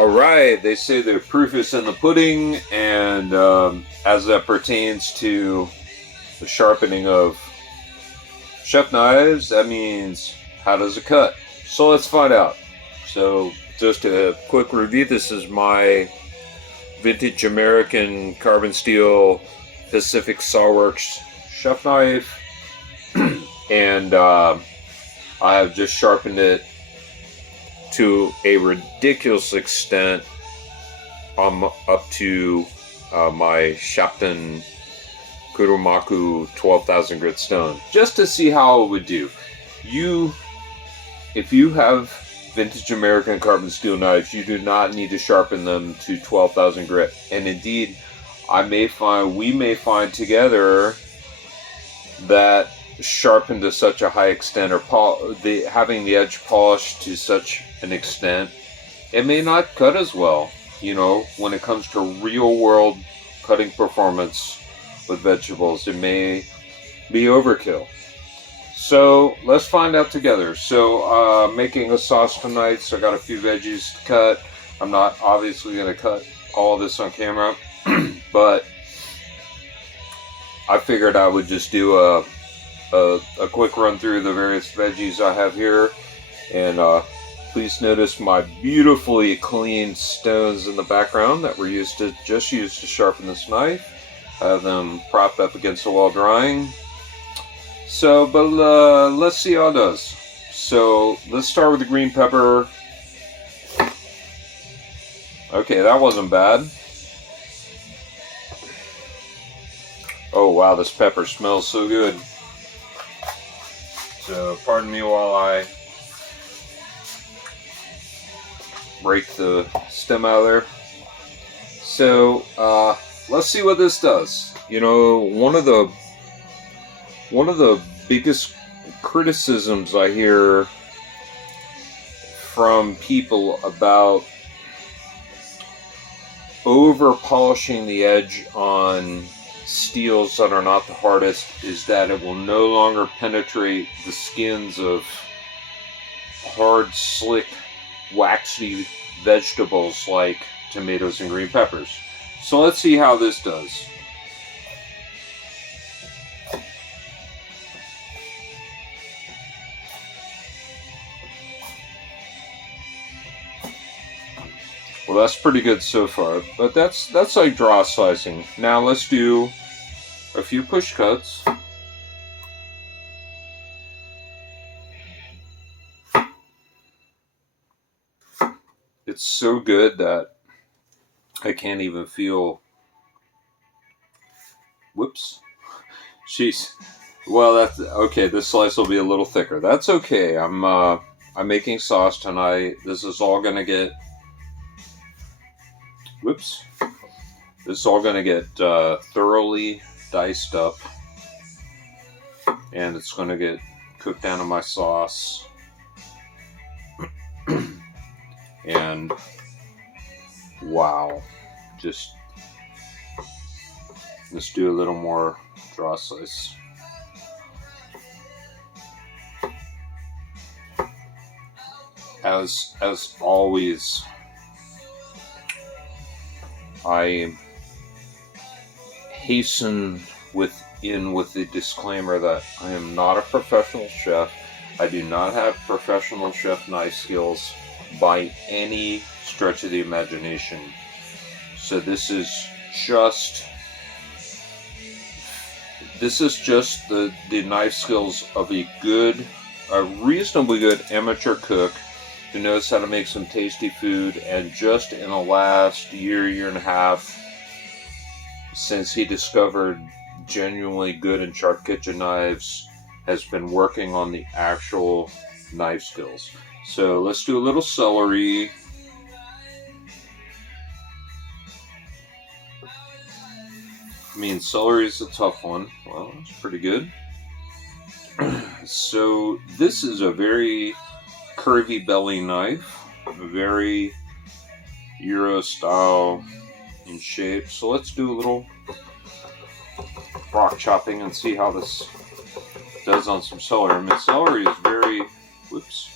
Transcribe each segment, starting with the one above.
All right, they say the proof is in the pudding, and as that pertains to the sharpening of chef knives, that means how does it cut? So let's find out. So just a quick review, this is my vintage American carbon steel Pacific Sawworks chef knife, and I have just sharpened it to a ridiculous extent. I'm up to my sharpened Kuromaku 12,000 grit stone, just to see how it would do. If you have vintage American carbon steel knives, you do not need to sharpen them to 12,000 grit. And indeed, we may find together that sharpened to such a high extent, or having the edge polished to such an extent, it may not cut as well. When it comes to real world cutting performance with vegetables, it may be overkill. So let's find out together. So making a sauce tonight, so I got a few veggies to cut. I'm not obviously going to cut all of this on camera, but I figured I would just do a quick run through the various veggies I have here. And please notice my beautifully clean stones in the background that were used to sharpen this knife. I have them propped up against the wall drying. So, but let's see how it does. So let's start with the green pepper. Okay, that wasn't bad. Oh wow, this pepper smells so good. So pardon me while I break the stem out of there. So let's see what this does. One of the biggest criticisms I hear from people about over polishing the edge on steels that are not the hardest is that it will no longer penetrate the skins of hard, slick, waxy vegetables like tomatoes and green peppers. So let's see how this does. Well, that's pretty good so far, but that's like draw slicing. Now let's do a few push cuts. It's so good that I can't even feel. Whoops. Jeez. Well, that's okay. This slice will be a little thicker. That's okay. I'm making sauce tonight. This is all gonna get. Whoops. This is all gonna get thoroughly diced up, and it's gonna get cooked down in my sauce. And wow, just let's do a little more draw slice. As always, I hasten with the disclaimer that I am not a professional chef. I do not have professional chef knife skills by any stretch of the imagination. So this is just the knife skills of a reasonably good amateur cook who knows how to make some tasty food, and just in the last year and a half, since he discovered genuinely good and sharp kitchen knives, has been working on the actual knife skills. So let's do a little celery. I mean, celery is a tough one. Well, it's pretty good. So this is a very curvy belly knife, very Euro style in shape. So let's do a little rock chopping and see how this does on some celery. I mean, celery is very, whoops,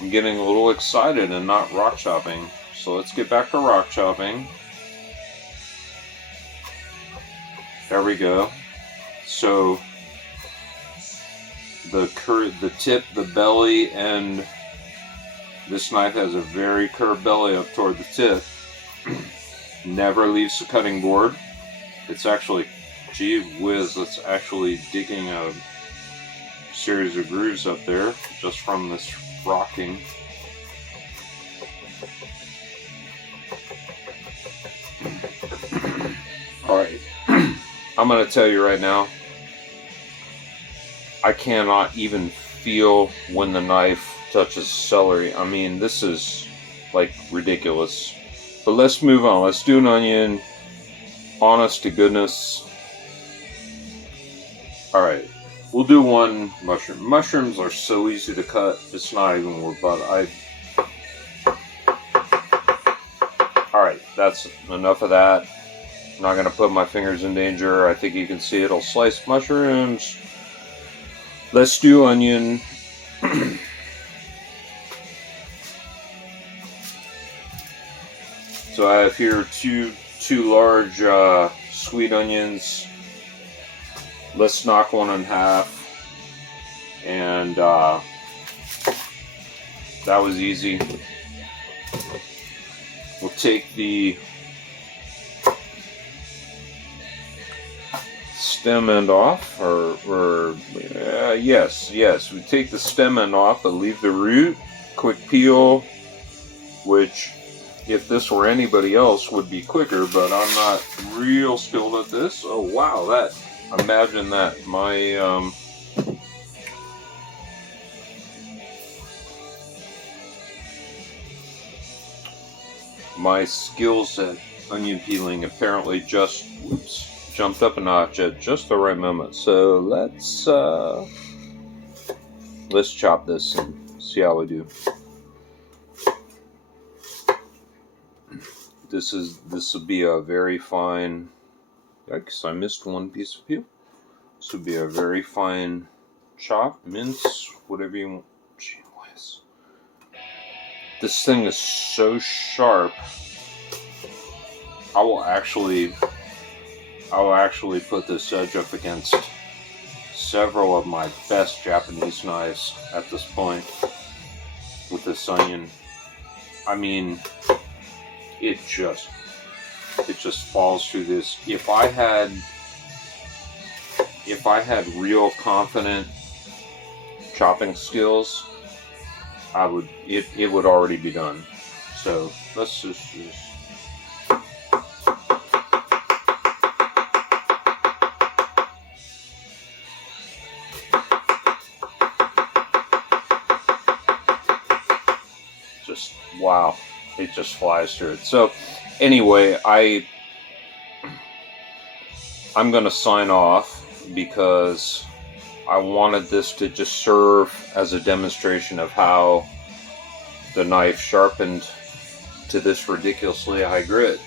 I'm getting a little excited and not rock chopping. So let's get back to rock chopping. There we go. So the tip, the belly, and this knife has a very curved belly up toward the tip. Never leaves the cutting board. It's actually, gee whiz, it's actually digging a series of grooves up there just from this rocking. Alright, I'm going to tell you right now, I cannot even feel when the knife touches celery. I mean, this is like ridiculous. But let's move on. Let's do an onion. Honest to goodness. Alright, we'll do one mushroom. Mushrooms are so easy to cut, it's not even worth it. Alright, that's enough of that. I'm not going to put my fingers in danger. I think you can see it'll slice mushrooms. Let's do onion. So I have here two large sweet onions. Let's knock one in half. And that was easy. We'll take the stem end off, yes, we take the stem end off, but leave the root. Quick peel, which if this were anybody else would be quicker, but I'm not real skilled at this. Oh wow, imagine that. My skills at onion peeling apparently just jumped up a notch at just the right moment. So let's chop this and see how we do. This will be a very fine. Yikes! I missed one piece of peel. This would be a very fine chop, mince, whatever you want. Gee whiz. This thing is so sharp. I will actually put this edge up against several of my best Japanese knives at this point with this onion. I mean, it just falls through this. If I had real confident chopping skills, it would already be done. So let's just wow, it just flies through it. So anyway, I'm gonna sign off because I wanted this to just serve as a demonstration of how the knife sharpened to this ridiculously high grit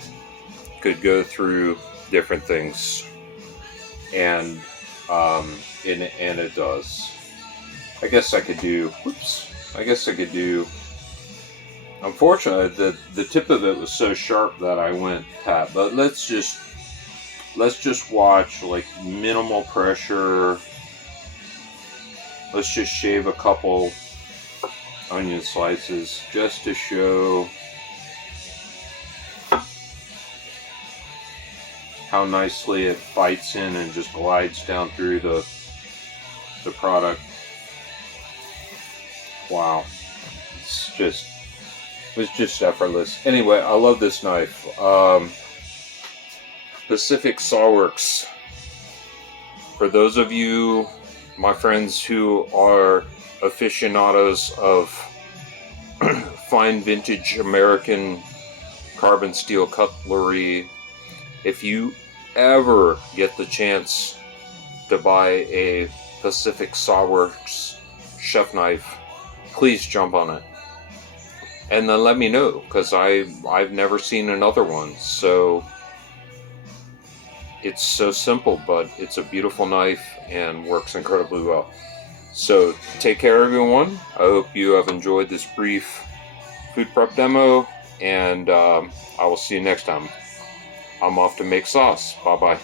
could go through different things, and it does. I guess I could do. Unfortunately, the tip of it was so sharp that I went pat. But let's just watch, like, minimal pressure. Let's just shave a couple onion slices just to show how nicely it bites in and just glides down through the product. Wow, it was just effortless. Anyway, I love this knife. Pacific Sawworks. For those of you, my friends, who are aficionados of fine vintage American carbon steel cutlery, if you ever get the chance to buy a Pacific Sawworks chef knife, please jump on it. And then let me know, because I've never seen another one. So it's so simple, but it's a beautiful knife and works incredibly well. So take care, everyone. I hope you have enjoyed this brief food prep demo, and I will see you next time. I'm off to make sauce. Bye bye.